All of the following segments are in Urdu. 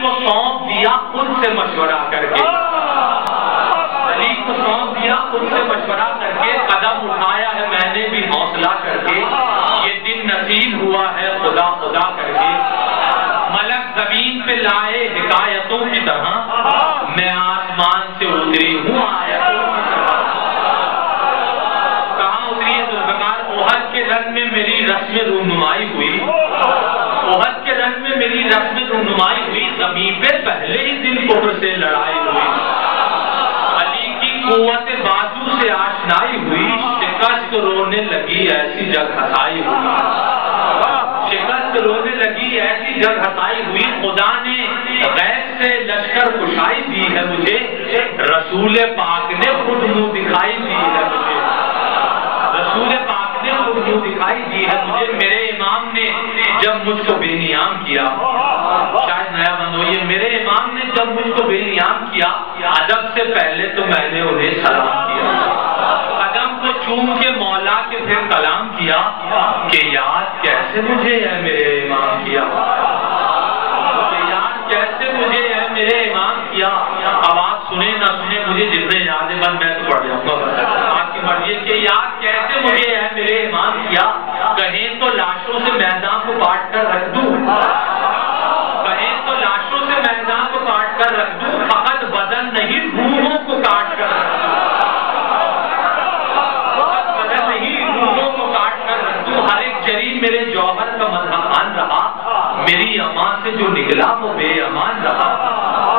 کو سونپ دیا خود سے مشورہ کر کے، علی کو سونپ دیا خود سے مشورہ کر کے، قدم اٹھایا ہے میں نے بھی حوصلہ کر کے، یہ دن نصیب ہوا ہے خدا خدا کر کے، ملک زمین پہ لائے حکایتوں کی طرح، میں آسمان سے اتری ہوں آیتوں کی طرح۔ کہاں اتری ہے ذوالفقار؟ احد کے رن میں میری رسم رونمائی ہوئی، احد کے رن میں میری رسم رونمائی ہوئی، زمین پہ پہلے ہی دن کفر سے لڑائی ہوئی، علی کی قوت بازو سے آشنائی ہوئی، شکست رونے لگی ایسی جگ ہسائی ہوئی، شکست رونے لگی ایسی جگ ہسائی ہوئی، خدا نے غیب سے لشکر کشائی دی ہے مجھے، رسول پاک نے خود منہ دکھائی دی ہے مجھے، رسول پاک نے خود منہ دکھائی دی ہے مجھے، میرے امام نے جب مجھ کو بے نیام کیا، شاید نیا بند ہو، یہ میرے امام نے جب مجھ کو بے نیام کیا، ادب سے پہلے تو میں نے انہیں سلام کیا، قدم کو چوم کے مولا کے پھر کلام کیا کہ یاد کیسے مجھے ہے میرے امام کیا، کہ یاد کیسے مجھے ہے میرے امام کیا۔ اب آپ سنیں نہ سنیں مجھے جتنے یاد ہے بند میں تو پڑھ جاؤں گا، آپ کی مرضی ہے کہ یاد کیسے مجھے ہے میرے امام کیا، کہیں تو لاشوں سے میدان کو کاٹ کر رکھ دوں، کہیں تو لاشوں سے میدان کو کاٹ کر رکھ دوں، فقط بدن نہیں روحوں کو کاٹ کر رکھ دوں، فقط بدن نہیں روحوں کو کاٹ کر رکھ دوں، ہر ایک جریم میرے جوہر کا مدحان رہا، میری امان سے جو نکلا وہ بے امان رہا،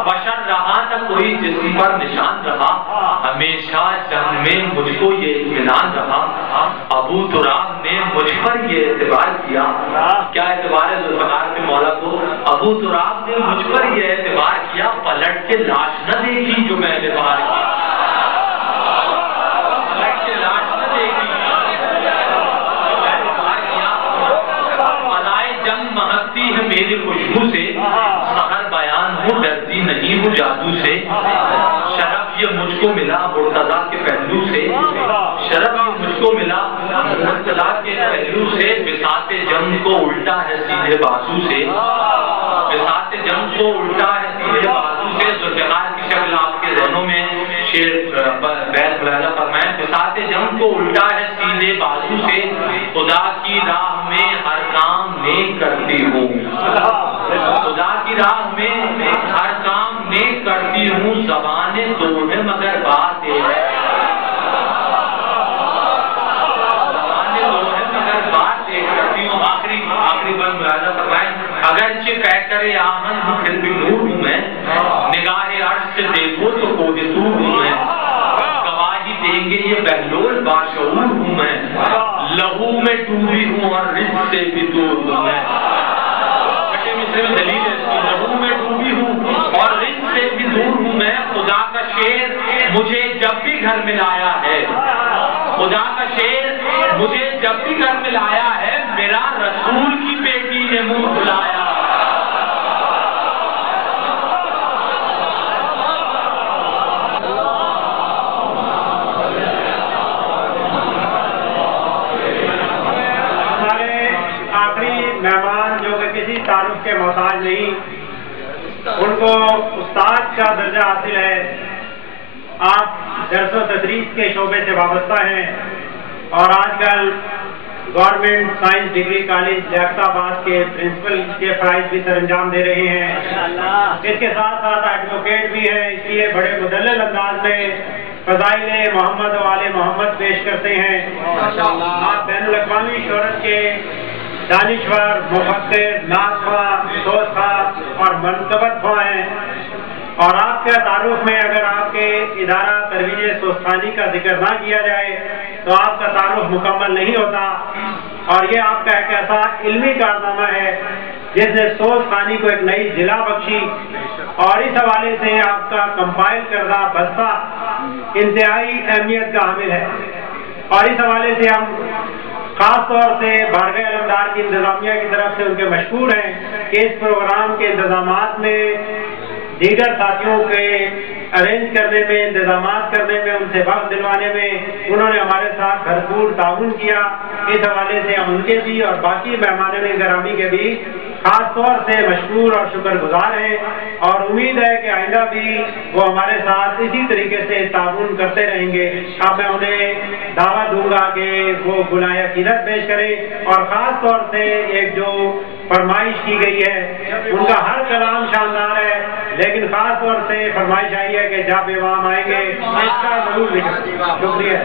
بشر رہا نہ کوئی جسم پر نشان رہا، ہمیشہ جنگ میں مجھ کو یہ اطمینان رہا، ابو تراب نے مجھ پر یہ اعتبار کیا، کیا اعتبار ہے ذوالفقار پہ مولا کو؟ ابو تراب نے مجھ پر یہ اعتبار کیا، پلٹ کے لاش نہ دیکھی جو میں نے باہر کی، پلٹ کے لاش نہ دیکھی جو میں نے باہر کیا، فضائے جنگ مہکتی ہے میری خوشبو سے، سحر بیان ہوں ڈرتی نہیں ہوں جادو سے، شرف یہ مجھ کو ملا مرتضیٰ کے پہلو سے، شرف یہ مجھ کو ملا مرتضیٰ کے پہلو سے، بساط جنگ کو الٹا ہے سیدھے بازو سے، بساط جنگ کو الٹا ہے سیدھے بازو سے، ذوالفقار کی شکل آپ کے ذہنوں میں شعر بیت ملاحظہ فرمائیں، بساط جنگ کو الٹا ہے سیدھے بازو سے، خدا کی راہ میں ہر کام نیک کرتی ہوں، خدا کی راہ میں ہر کام نیک کرتی ہوں، زبانیں دو ہیں مگر بات ایک ہے، زبانیں دو ہیں مگر بات ایک کرتی ہوں۔ آخری بند ملاحظہ فرمائیں، اگرچہ پیکر آہن ہوں پھر بھی نور ہوں میں، نگاہ عرش سے دیکھو تو کوہ طور ہوں میں، گواہی دیں گے یہ بہلول باشعور ہوں میں، لہو میں ڈوبی ہوں اور رزق سے بھی دور ہوں میں، مصرے میں دلیل ہے اس کی، لہو میں ڈوبی ہوں اور رزق سے بھی دور ہوں میں، خدا کا شیر مجھے جب بھی گھر میں لایا ہے، خدا کا شیر مجھے جب بھی گھر میں لایا ہے، میرا رسول کی بیٹی نے منہ بلایا، مہمان جو کہ کسی تعارف کے محتاج نہیں، ان کو استاد کا درجہ حاصل ہے، آپ درس و تدریس کے شعبے سے وابستہ ہیں اور آج کل گورنمنٹ سائنس ڈگری کالج لیاقت آباد کے پرنسپل کے فرائض بھی سر انجام دے رہے ہیں، اس کے ساتھ ساتھ ایڈوکیٹ بھی ہیں، اس لیے بڑے مدلل انداز میں فضائل محمد و آل محمد پیش کرتے ہیں۔ آپ بین الاقوامی شہرت کے دانشور، مفکر، ناخواں، سوچخواں اور منقبت خواں ہیں، اور آپ کے تعارف میں اگر آپ کے ادارہ ترویج سوستانی کا ذکر نہ کیا جائے تو آپ کا تعارف مکمل نہیں ہوتا، اور یہ آپ کا ایک ایسا علمی کارنامہ ہے جس نے سوستانی کو ایک نئی ضلع بخشی، اور اس حوالے سے آپ کا کمپائل کردہ بستہ انتہائی اہمیت کا حامل ہے، اور اس حوالے سے ہم خاص طور سے بارگاہ علمدار کی انتظامیہ کی طرف سے ان کے مشکور ہیں کہ اس پروگرام کے انتظامات میں، دیگر ساتھیوں کے ارینج کرنے میں، انتظامات کرنے میں، ان سے وقت دلوانے میں انہوں نے ہمارے ساتھ بھرپور تعاون کیا۔ اس حوالے سے ہم ان کے بھی اور باقی مہمانوں گرامی کے بھی خاص طور سے مشکور اور شکر گزار ہیں اور امید ہے کہ آئندہ بھی وہ ہمارے ساتھ اسی طریقے سے تعاون کرتے رہیں گے۔ اب میں انہیں دعوت دوں گا کہ وہ گلائے عقیدت پیش کریں اور خاص طور سے ایک جو فرمائش کی گئی ہے، ان کا ہر کلام شاندار ہے، لیکن خاص طور سے فرمائش آئی ہے کہ جب امام آئیں گے اس کا ضرور ذکر۔ شکریہ۔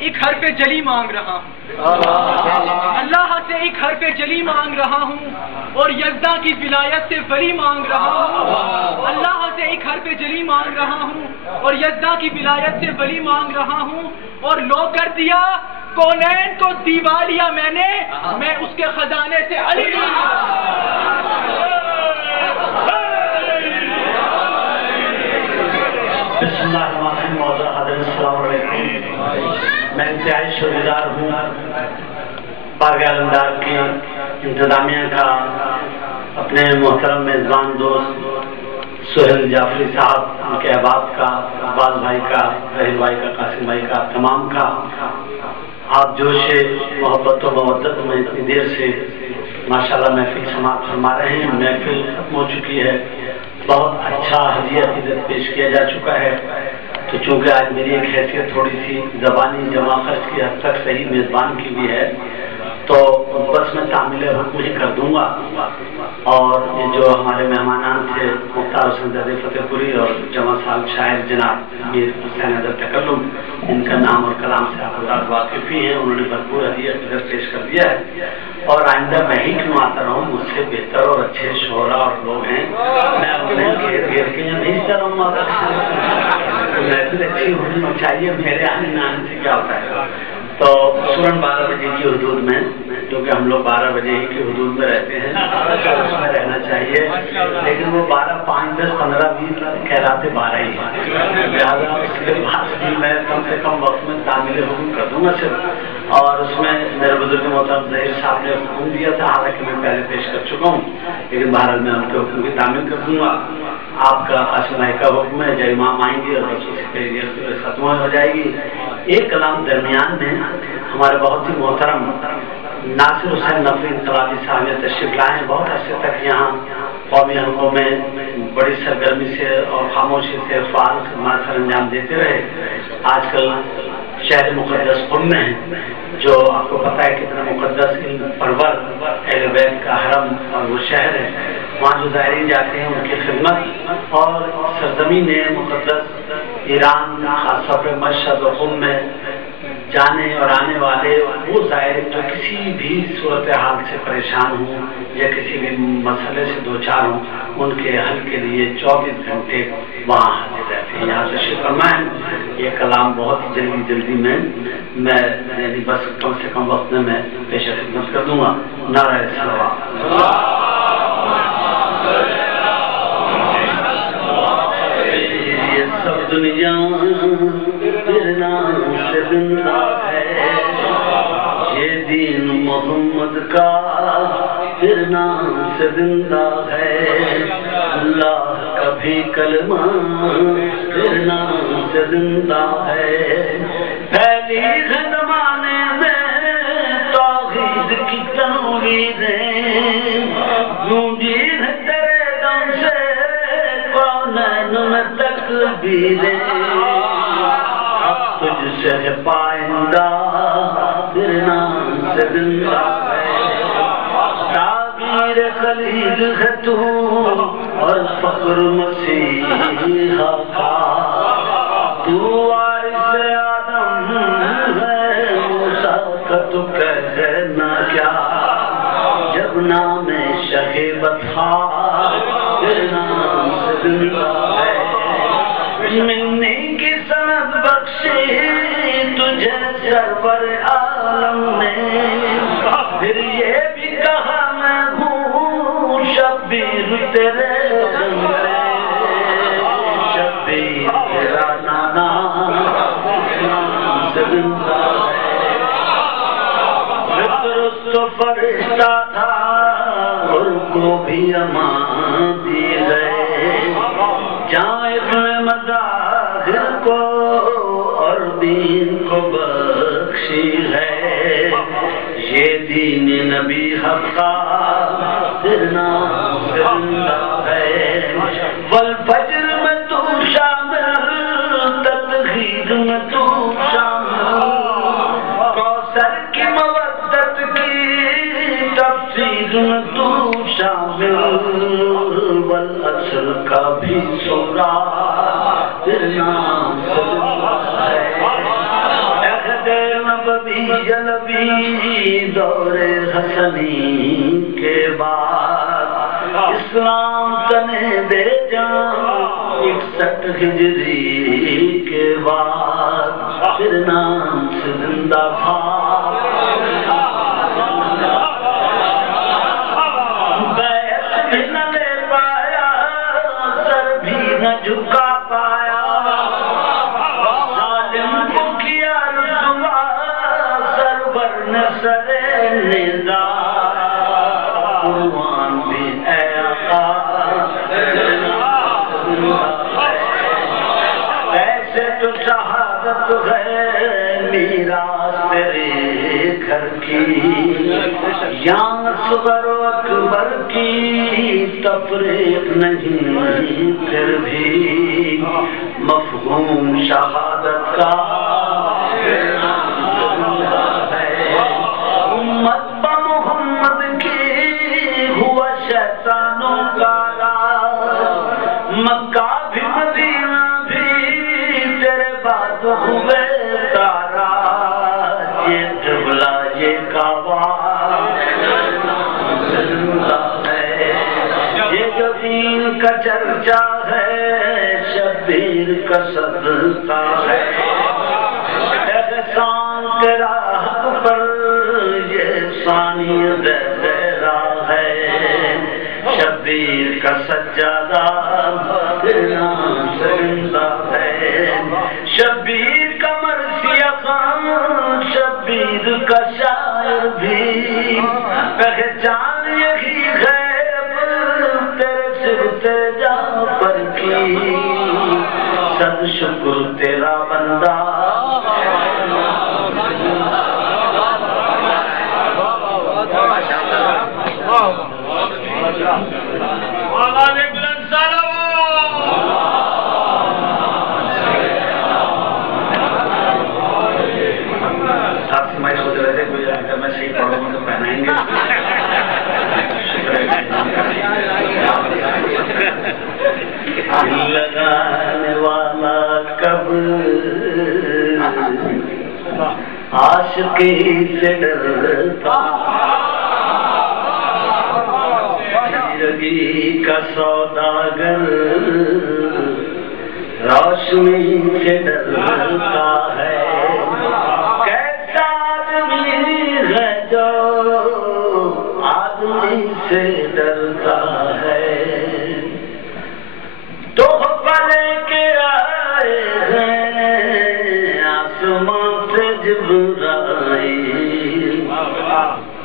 ایک حرف جلی مانگ رہا ہوں، اللہ سے ایک حرف جلی مانگ رہا ہوں اور یزداں کی ولایت سے ولی مانگ رہا ہوں، اللہ سے ایک حرف جلی مانگ رہا ہوں اور یزداں کی ولایت سے ولی مانگ رہا ہوں، اور لو کر دیا کونین کو دیوالیہ میں اس کے خزانے سے علی بسم اللہ الرحمن الرحیم۔ السلام علیکم۔ میں انتہائی شکرگزار ہوں بارگاہ علمدار کی انتظامیہ کا، اپنے محترم میزبان دوست سہیل جعفری صاحب، ان کے احباب کا، عباس بھائی کا، رحیل بھائی کا، قاسم بھائی کا، تمام کا۔ آپ جوش محبت و مودت میں اتنی دیر سے ماشاءاللہ محفل سماعت فرما رہے ہیں۔ محفل ختم ہو چکی ہے، بہت اچھا ہدیہ عقیدت پیش کیا جا چکا ہے، تو چونکہ آج میری ایک حیثیت تھوڑی سی زبانی جمع خرچ کی حد تک صحیح میزبان کی بھی ہے، تو بس میں تعمیل حکم ہی کر دوں گا۔ اور یہ جو ہمارے مہمانان تھے مختار حسین زیدی فتح پوری اور جمع صاحب شاعر جناب میر حسین حضرت تکلم، ان کا نام اور کلام سے آپ حضرات واقف ہی ہیں، انہوں نے بھرپور ہدیہ عقیدت پیش کر دیا ہے۔ اور آئندہ میں ہی کیوں آتا رہوں، مجھ سے بہتر اور اچھے شعراء اور لوگ ہیں، میں انہیں گھیر گھیر کے یہاں بھیجتا رہوں گا۔ محفل اچھی ہونی چاہیے، میرے آنے نہ آنے سے کیا ہوتا ہے۔ تو سورن 12 بجے کی حدود میں، کیونکہ ہم لوگ 12 بجے ہی کی حدود میں رہتے ہیں، اس میں رہنا چاہیے، لیکن وہ 12، 5، 10، 15، 20 خیرات 12 ہی ہیں، لہٰذا اس کے بعد بھی میں کم سے کم وقت میں تعمیل حکم کر دوں گا صرف۔ اور اس میں میرے بزرگ محترم ظہیر صاحب نے حکم دیا تھا، حالانکہ میں پہلے پیش کر چکا ہوں، لیکن بہرحال میں ان کے حکم کی تعمیل کر دوں گا۔ آپ کا قاسم بھائی کا حکم ہے، جب امام آئیں گے اور بس اسی پہ یہ ختم ہو جائے گی۔ ایک کلام درمیان میں ہمارے بہت ہی محترم ناصر حسین نقوی انقلابی صاحب تشریف لائے ہیں، بہت عرصے تک یہاں قومی حلقوں میں بڑی سرگرمی سے اور خاموشی سے فعال خدمات سر انجام دیتے رہے۔ آج کل شہر مقدس قم میں ہیں، جو آپ کو پتہ ہے کتنا مقدس پرور اہل بیت کا حرم اور وہ شہر ہے، وہاں جو زائرین جاتے ہیں ان کی خدمت، اور سرزمین مقدس ایران خاص طور پہ مشہد و قم میں جانے اور آنے والے وہ زائرین جو کسی بھی صورتحال سے پریشان ہوں یا کسی بھی مسئلے سے دوچار ہوں، ان کے حل کے لیے 24 گھنٹے وہاں حاضر رہتے ہیں۔ یہاں تشریف فرمائیں، یہ کلام بہت جلدی میں یعنی بس کم سے کم وقت میں پیش خدمت کر دوں گا۔ نعرہ صلوات۔ یہ سب دنیا تیرے نام سے زندہ ہے، یہ دین محمد کا تیرے نام سے زندہ ہے، اللہ کا بھی کلمہ تیرے نام سے زندہ ہے، پھیلی ہے زمانے میں توحید کی تنویریں، گونجی ہے تیرے دم سے کونین میں تکبیریں، اب تجھ سے ہے پائندہ تیرے نام سے زندہ ہے، تعبیر خلیل ہے تو اور فخر مسیحا کا، تو وارث آدم ہے، موسیٰ کا تو کہنا کیا، جب نام شہیبت تیرے نام سے زندہ ہے، منی کی سند بخشی تجھے سرور عالم نے، پھر یہ بھی کہا میں ہوں شبیر تیرے غم سے، شبیر تیرا نانا نام سے زندہ ہے، فطرت تو فرشتہ تھا اور کو بھی امان دی گئے، جہاں ابن مظاہر دین کو بخشی ہے، یہ دین نبی حق کا پھرنا زندہ ہے، والفجر میں تو شامل، تطہیر میں تو شامل، کوثر کی مودت کی تفسیر میں تو شامل، والعصر کا بھی سورا تیرا ہے، عہد نبوی نبی دور حسنی کے بعد، اسلام تنے بے جان 61 ہجری کے بعد، پھر نام سے زندہ تھا، بیعت بھی نہ لے پایا، سر بھی نہ جھکا پایا، ظالم کو کیا رسوا، سرور نے سر نزا، قربان بھی اے آقا، ایسے تو شہادت ہے میراث تیرے گھر کی، یہاں صغر و اکبر کی تفریق نہیں، پھر بھی مفہوم شہادت کا امت بمحمد کی ہوا شیطانوں کا راز، مکہ بھی مدینہ بھی تیرے بعد ہوئے تارا، یہ قبلہ یہ کعبہ ہے، یہ جو دین کا چرچا ہے، شبیر کا صدقہ ہے، احسان کے راہ پر یہ ثانی دہرا ہے، شبیر کا سجادہ تیرا زندہ ہے، شبیر کا مرثیہ خان، شبیر کا شاعر بھی، پہچان یہی غیب تیرے سرتے جا پر کی، صد شکر تیرا بندہ میں صحیح پڑھوں گا تو پہنائیں گے، لگانے والا کب عاشقی سے ڈرتا، زندگی کا سوداگر روشنی سے ڈرتا ہے، کیسا آدمی ہے جو آدمی سے ڈرتا ہے، تو پلے کے آئے ہیں آسمان سے جبرائیل،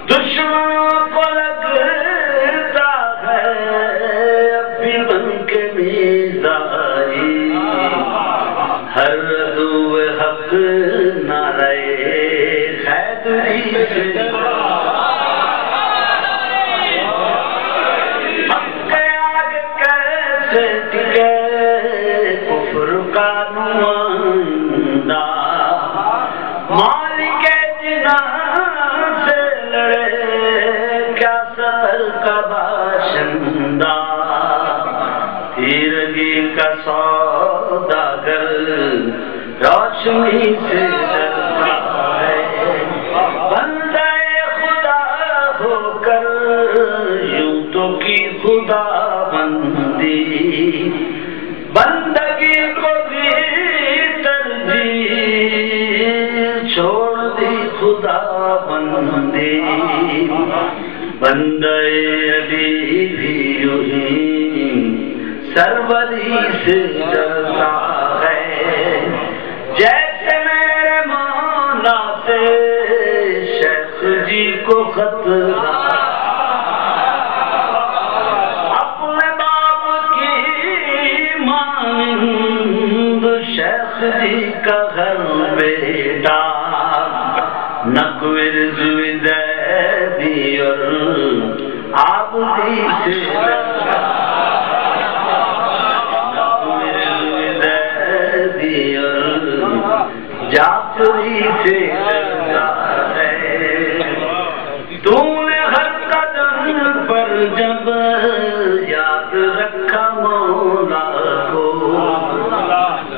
دشمنوں کو لگتا ہے اب بھی بن کے میزائیل، ہر عدو حق نعرہ حیدری سے کفر کا نمائندہ، مالک جنان سے لڑے کیا سطر کا باشندہ، تیرگی کا سوداگر روشنی سے ڈرتا ہے، بندہ خدا ہو کر یوں تو کی خدا بندی، بندگی کو بھی ترجیح چھوڑ دی خدا بندی، بندے علی بھی یوں ہی سروری سے ڈرتا ہے، جیسے میرے مولا سے شیخ جی کو خطرہ، شیخ جی کا گھر بیٹا نقویر زویدی اور آبدی سے لگا نقویر زویدی اور جعفری سے لگا ہے تو نے ہر قدم پر جب یاد رکھا مولا کو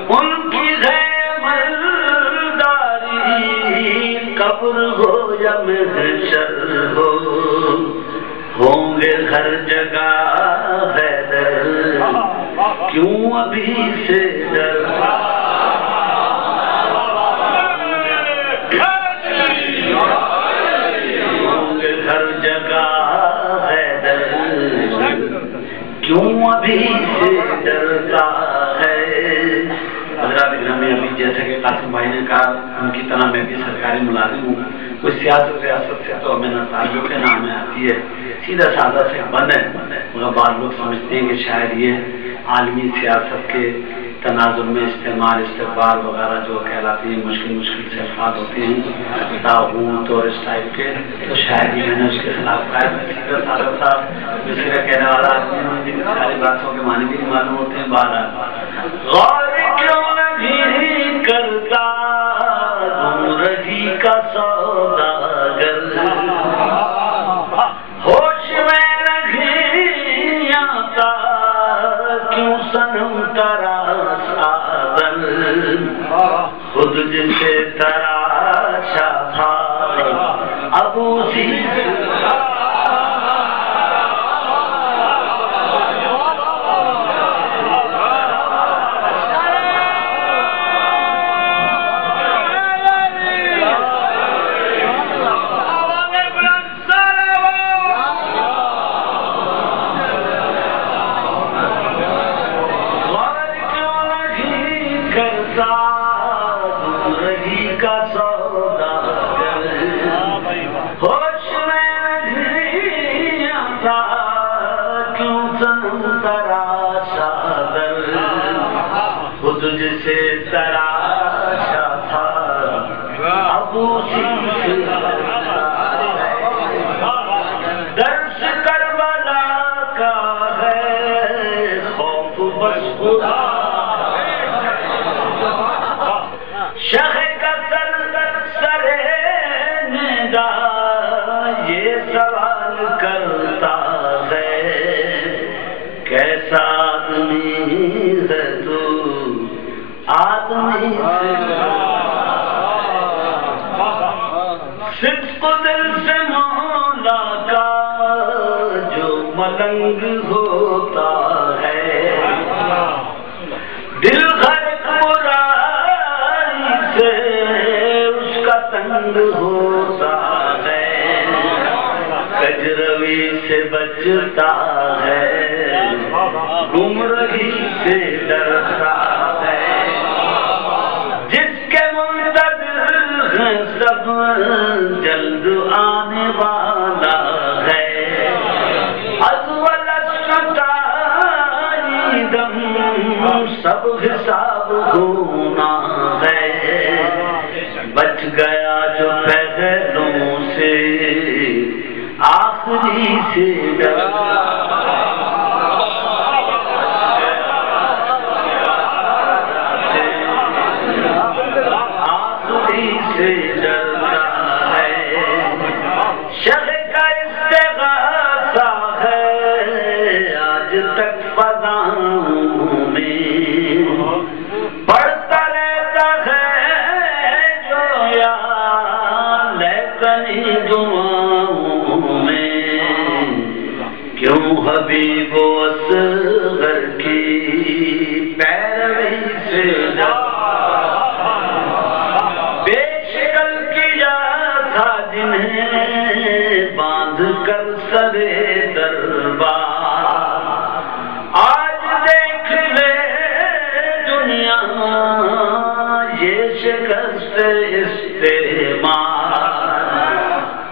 ان کی قبر ہو یا محشر ہو ہوں گے ہر جگہ حیدر کیوں ابھی سے ڈرتا ہوں گے ہر جگہ حیدر کیوں ابھی سے ڈرتا ہے حضرات گرامی ابھی جیسا کہ قاسم بھائی نے کہا ان کی طرح میں بھی سرکاری ملازم ہوں کوئی سیاست ریاست سے تو ہمیں نہ تعلق ہے نہ ہمیں آتی ہے سیدھا سادہ سے بند ہے مگر بعض لوگ سمجھتے ہیں کہ شاید یہ عالمی سیاست کے تناظر میں استعمال استقبال وغیرہ جو کہلاتی ہیں مشکل سے الفاظ ہوتے ہیں تاغوت اور اس ٹائپ کے تو شاید ہی میں نے اس کے خلاف کہا ہے سیدھا سادہ تھا دوسرے کا کہنے والا آدمی ساری باتوں کے معنی بھی معلوم ہوتے ہیں بہرحال غور کیوں نہیں کرتا رہی کا سوداگر ہوش میں نہیں آتا کیوں صنم تراشا دل خود جسے تراشا تھا اب اسی جسے تراشا تھا اب اسی درس کربلا کا ہے خوف بس خدا شہ کا سر ندا یہ سوال کرتا ہے کیسا آدمی ہے تو آدمی صدق دل سے مولا کا جو ملنگ ہوتا ہے دل غرق برائی سے اس کا تنگ ہوتا ہے کجروی سے بچتا ہے گمراہی سے ڈرتا سب جلد آنے والا ہے ازول دم سب حساب ہونا ہے بچ گیا جو پہلوں سے آخری سے ڈرتا حبیب و اصغر کی پیروی سے بے شکل کیا تھا جنہیں باندھ کر سرے دربار آج دیکھ لے دنیا یہ شکست استعمال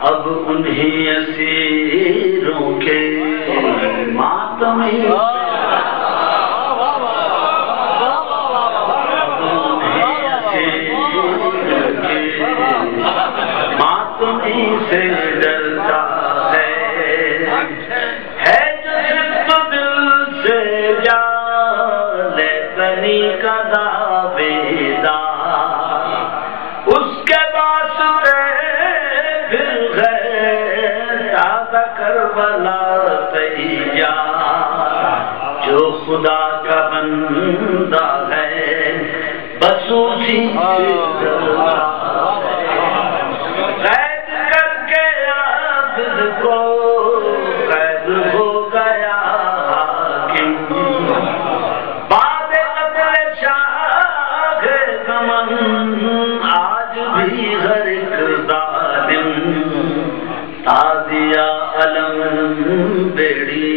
اب انہیں اسیروں کے ماتمی خدا کا بندہ ہے بس اسی قید کر کے عابد کو قید ہو گیا حاکم بعد قتل شاہ زمن آج بھی ہر ایک ظالم تازیہ علم بیڑی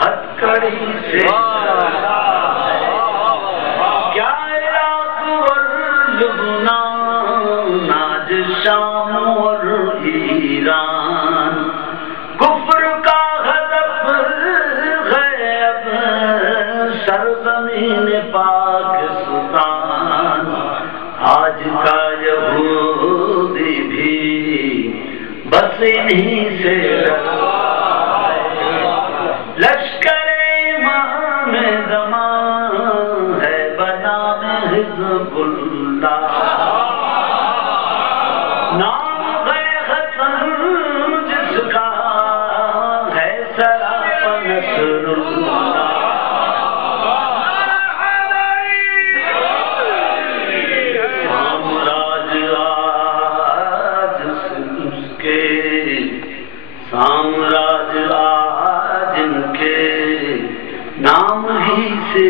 ہتھکڑی سے کیا عراق اور لبنان آج شام اور ایران کفر کا ہدف ہے اب سرزمین پاکستان آج کا یہودی بھی بس انہی سے لشکر امام زمان ہے بنام حزب اللہ نام ہے حسن جس کا ہے سراپا نصر اللہ سامراج آج ان کے نام ہی سے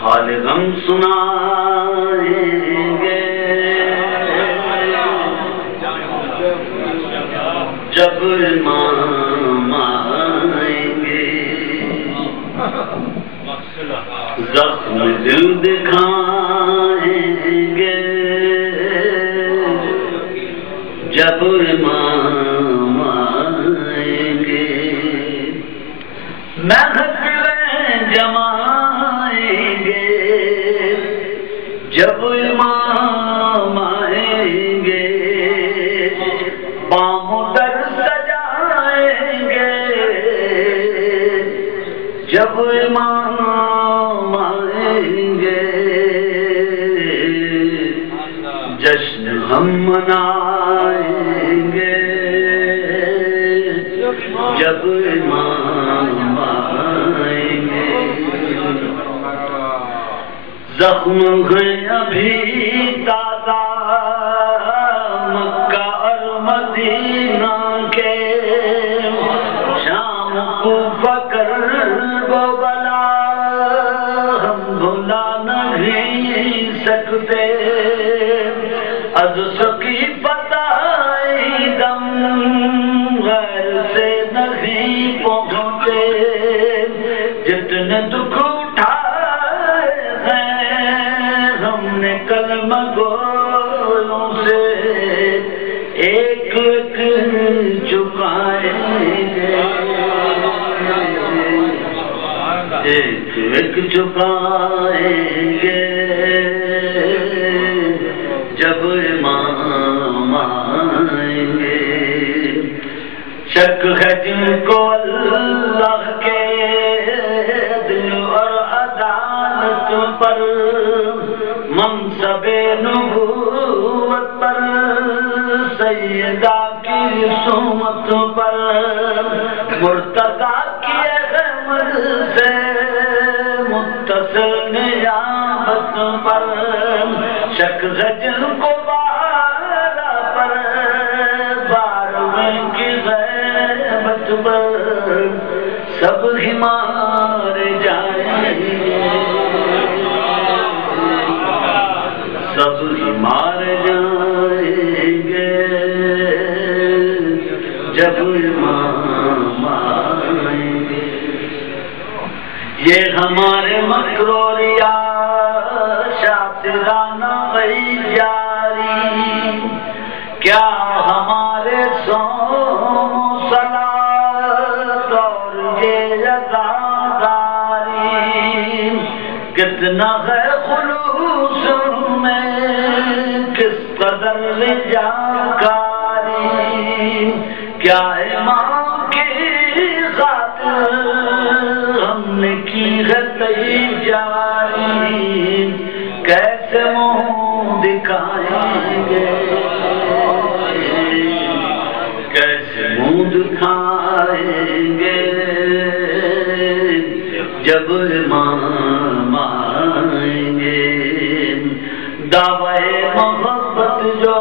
حال غم سنائیں گے جب امام آئیں گے زخم دل دکھائیں گے جب امام آئیں گے محفلیں جمائیں گے جب امام آئیں گے بام در سجائیں گے جب امام آئیں گے جشن ہم منائیں گے جب امام آئیں گے زخم ہیں ابھی تازہ مکہ اور مدینہ کے شام کو فکر و بلا ہم بھلا نہیں سکتے از سکی فتائی دم غیر سے نہیں پہنچے جتنے دکھ اٹھائے ہیں ہم نے کلمہ گویوں سے ایک ایک چکائیں گے ایک ایک چکائیں گے جب امام آئیں گے شک ہے جن کو اللہ کے دل اور عدالت پر منصب نبوت پر سیدہ کی رسومت پر مرتضی کی احمد سے متصل نیابت پر شک ہے جن کو بارہ پر بارویں کی غیبت پر سب ہی مار جائیں گے سب ہی مار جائیں گے جب امام آئیں گے یہ ہمارے مکروریہ شاطرانہ وہی جاری کیا ہمارے صوم و صلاۃ اور یہ عزاداری کتنا ہے خلوص میں کس قدر رجاکاری کیا امام کی خاطر ہم نے کی ہے تیاری کیسے منہ دکھائیں گے کیسے منہ دکھائیں گے دعوی محبت جو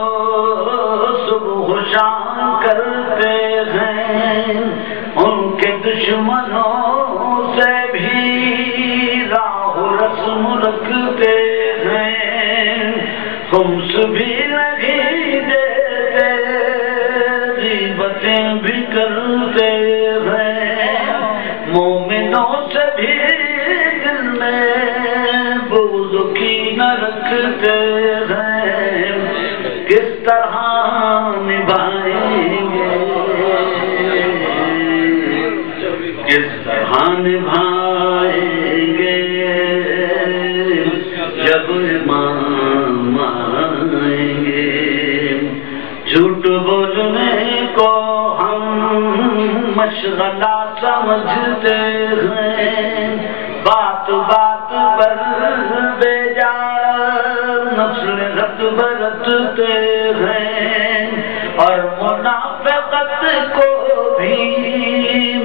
صبح شام کرتے ہیں ان کے دشمنوں سے بھی راہ رسم رکھتے ہیں خمس بھی نہیں دیتے غیبتیں بھی کرتے ہیں مومنوں سے بھی دل میں بغض کی نہ رکھتے ہیں کس طرح نبھائیں گے کس طرح نبھائیں گے جب امام آئیں گے جھوٹ بولنے کو ہم مشغلہ سمجھتے ہیں بات بات پر بیجا نصیحت برتتے ہیں اور منافقت کو بھی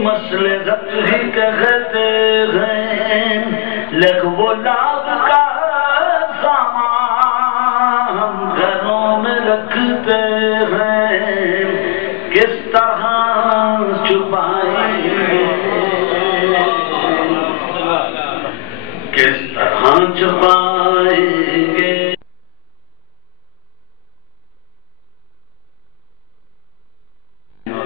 مصلحت ہی کہتے ہیں لغو لعب کا سامان ہم گھروں میں رکھتے ہیں کس طرح چھپائیں گے کس طرح چھپائیں گے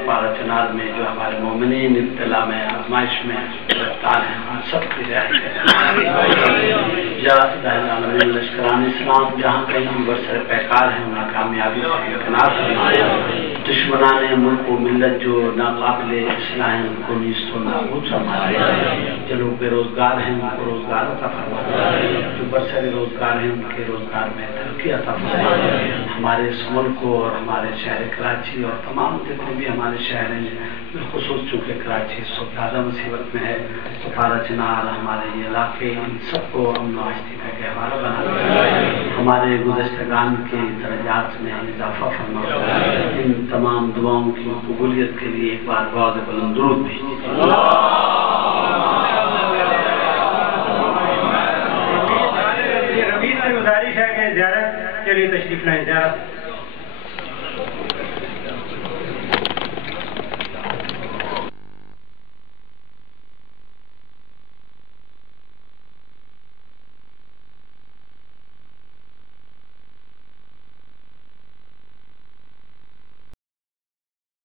پارا چنار میں جو ہمارے مومنین ابتلا میں آزمائش میں گرفتار ہیں ہم سب کی رہائی کریں یا الہ العالمین لشکران اسلام جہاں کہیں بھی برسر پیکار ہیں انہیں کامیابی سے کنار کریں دشمنان ملک و ملت جو ناقابل اصلاح ہیں ان کو نیست و نابود فرمائے جو بے روزگار ہیں ان کو روزگار عطا فرمائے جو برسر روزگار ہیں ان کے روزگار میں ترقی عطا فرمائے ہمارے اس ملک کو اور ہمارے شہر کراچی اور تمام جتنے بھی ہمارے شہر ہیں بالخصوص چونکہ کراچی اس وقت زیادہ مصیبت میں ہے تو پارا چنار ہمارے یہ علاقے ان سب کو امن و آشتی کا گہوارہ بنا ہمارے گزشتگان کے درجات میں اضافہ فرما ان تمام دعاؤں کی قبولیت کے لیے ایک بار بہت بلند درود بھیجیے رمیز سے گزارش ہے کہ زیارت کے لیے تشریف لائیں زیارت